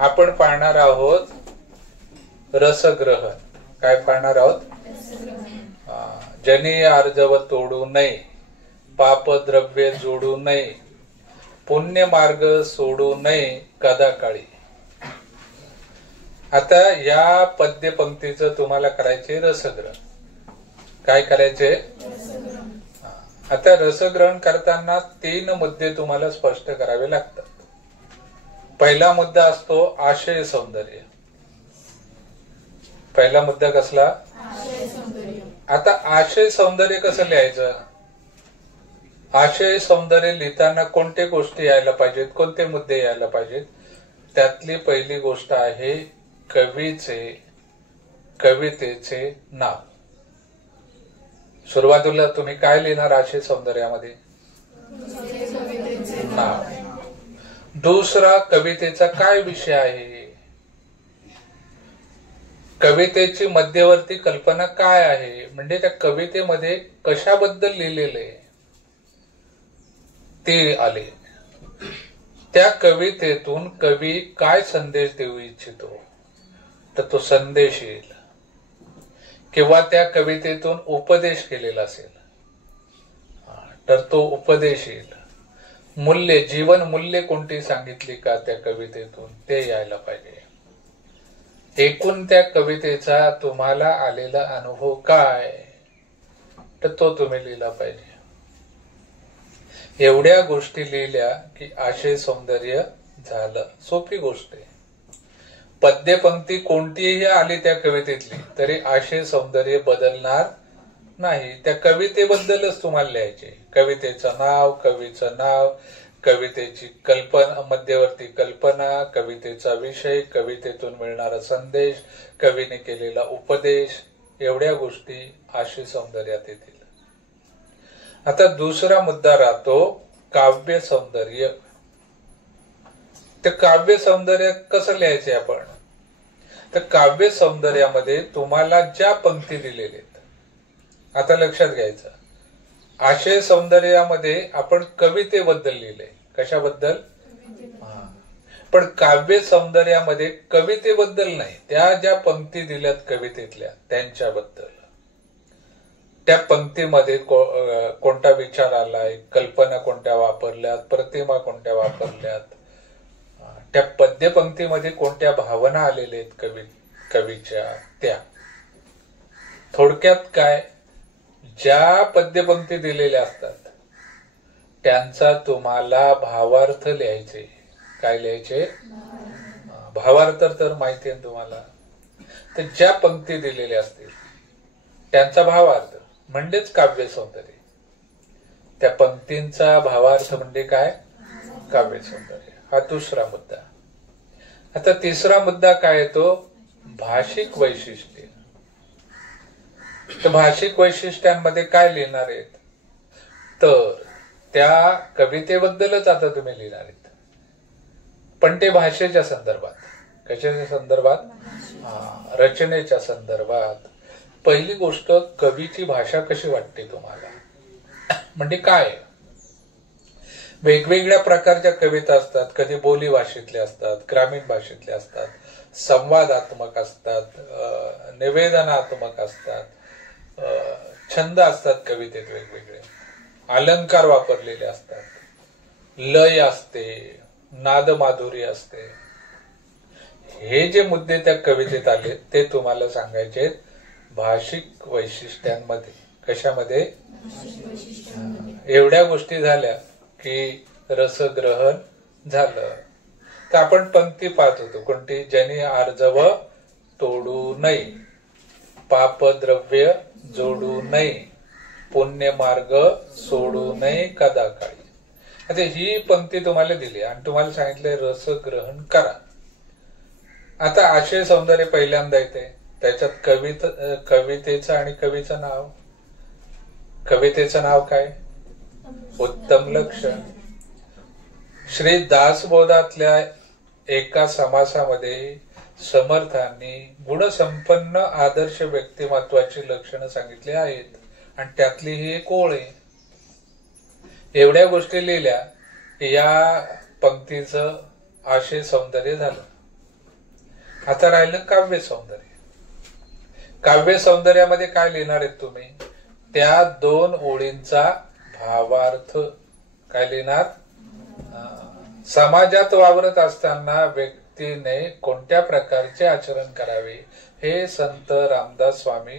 आपण पाहणार आहोत रसग्रहण. काय पाहणार आहोत? जनी आर्जव तोडू नये, पाप द्रव्य जोडू नये, पुण्य मार्ग सोडू नये कदाकाळी. आता या पद्य पंक्तीचं तुम्हाला करायचे रसग्रहण. काय करायचे? आता रसग्रहण करताना 3 मुद्दे तुम्हाला स्पष्ट करावे लागतात. पहिला मुद्दा असतो आशय सौंदर्य. पहिला मुद्दा कसला? आता आशय सौंदर्य कसं लिहायचं? आशय सौंदर्य लिहिताना कोणत्या गोष्टी यायला पाहिजेत, कोणते मुद्दे यायला पाहिजेत? त्यातली पहिली गोष्ट आहे कवितेचे नाव. सुरुवातीला तुम्ही काय लिहिणार आशय सौंदर्यामध्ये? नाव. दुसरा, कवितेचा काय विषय आहे? कवितेची मध्यवर्ती कल्पना काय आहे, म्हणजे त्या कवितेमध्ये कशाबद्दल लिहिलेले ते आले. त्या कवितेतून कवी काय संदेश देऊ इच्छितो तर तो संदेश येईल, किंवा त्या कवितेतून उपदेश केलेला असेल तर तो उपदेश येईल. मूल्य, जीवन मूल्य कोणती सांगितली का त्या कवितेतून, ते यायला पाहिजे. एकूण त्या कवितेचा तुम्हाला आलेला अनुभव काय तर तो तुम्ही लिहिला पाहिजे. एवढ्या गोष्टी लिहिल्या की आशय सौंदर्य झालं. सोपी गोष्ट आहे. पद्यपंक्ती कोणतीही आली त्या कवितेतली तरी आशय सौंदर्य बदलणार नाही. त्या कवितेबद्दलच तुम्हाला लिहायचे. कवितेचं नाव, कवीचं नाव, कवितेची कल्पना, मध्यवर्ती कल्पना, कवितेचा विषय, कवितेतून मिळणारा संदेश, कवीने केलेला उपदेश, एवढ्या गोष्टी आशय सौंदर्यात येतील. आता दुसरा मुद्दा राहतो काव्य सौंदर्य. ते काव्य सौंदर्य कसं लिहायचे आपण? तर काव्य सौंदर्यामध्ये तुम्हाला ज्या पंक्ती दिलेल्या आहेत, आता लक्षात घ्यायचं, आशय सौंदर्यामध्ये आपण कवितेबद्दल लिहिलंय. कशाबद्दल? पण काव्य सौंदर्यामध्ये कवितेबद्दल नाही, त्या ज्या पंक्ती दिल्यात कवितेतल्या त्यांच्याबद्दल. त्या पंक्तीमध्ये कोणता विचार आलाय, कल्पना कोणत्या वापरल्यात, प्रतिमा कोणत्या वापरल्यात, त्या पद्यपंक्तीमध्ये कोणत्या भावना आलेल्या आहेत कवीच्या, त्या. थोडक्यात काय, ज्या पद्यपंक्ती दिलेल्या असतात त्यांचा तुम्हाला भावार्थ लिहायचे. काय लिहायचे? भावार्थ तर माहिती आहे तुम्हाला. तर ज्या पंक्ती दिलेल्या असतील त्यांचा भावार्थ म्हणजेच काव्य सौंदर्य. त्या पंक्तींचा भावार्थ म्हणजे काय? काव्य सौंदर्य. हा दुसरा मुद्दा. आता तिसरा मुद्दा काय येतो? भाषिक वैशिष्ट्य. तर भाषिक वैशिष्ट्यांमध्ये काय लिहिणार आहेत तर त्या कवितेबद्दलच आता तुम्ही लिहिणार आहेत, पण ते भाषेच्या संदर्भात. कशाच्या संदर्भात? रचनेच्या संदर्भात. पहिली गोष्ट, कवीची भाषा कशी वाटते तुम्हाला, म्हणजे काय? वेगवेगळ्या प्रकारच्या कविता असतात. कधी बोली भाषेतल्या असतात, ग्रामीण भाषेतल्या असतात, संवादात्मक असतात, निवेदनात्मक असतात, छंद असतात कवितेत वेगवेगळे, अलंकार वापरलेले असतात, लय असते, नादमाधुरी असते. हे जे मुद्दे त्या कवितेत आले ते तुम्हाला सांगायचे भाषिक वैशिष्ट्यांमध्ये. कशामध्ये? एवढ्या गोष्टी झाल्या की रसग्रहण झालं. तर आपण पंक्ती पाहत होतो कोणती? जनी आर्जव तोडू नये, पाप द्रव्य जोडू नये, पुण्य मार्ग सोडू नये कदाकाळी. आता ही पंक्ती तुम्हाला दिली आणि तुम्हाला सांगितले रसग्रहण करा. आता आशय सौंदर्य पहिल्यांदा येते. त्याच्यात कवितेचं आणि कवीचं नाव. कवितेचं नाव काय? उत्तम लक्षण. श्री दासबोधातल्या एका समासामध्ये समर्थांनी गुणसंपन्न आदर्श व्यक्तिमत्वाची लक्षणं सांगितली आहेत आणि त्यातली ही एक ओळ आहे. एवढ्या गोष्टी लिहिल्या की या पंक्तीचं आशय सौंदर्य झालं. आता राहिलं काव्य सौंदर्य. काव्य सौंदर्यामध्ये काय लिहिणार आहेत तुम्ही? त्या 2 ओळींचा भावार्थ काय लिहिणार? समाजात वावरत असताना व्यक्तीने कोणत्या प्रकारचे आचरण करावे हे संत रामदास स्वामी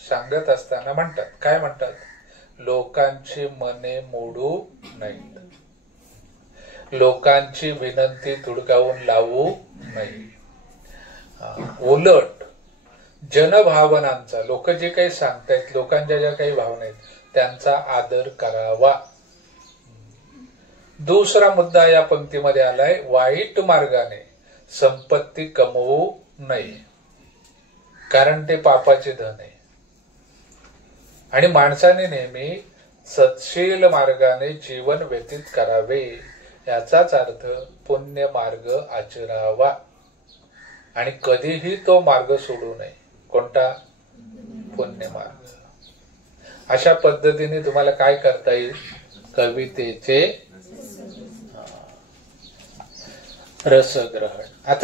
सांगत असताना म्हणतात. काय म्हणतात? लोकांची मने मोडू नयेत, लोकांची विनंती धुडकावून लावू नये, उलट जनभावनांचा, लोक जे काही सांगतायत, लोकांच्या ज्या काही भावना आहेत त्यांचा आदर करावा. दुसरा मुद्दा या पंक्तीमध्ये आलाय, वाईट मार्गाने संपत्ती कमवू नये, कारण ते पापाचे धन आहे. आणि माणसाने नेहमी सत्शील मार्गाने जीवन व्यतीत करावे, याचाच अर्थ पुण्य मार्ग आचरावा आणि कधीही तो मार्ग सोडू नये. कोणता? पुण्य मार्ग. अशा पद्धतीने तुम्हाला काय करता येईल? कवितेचे रसग्रहण. आता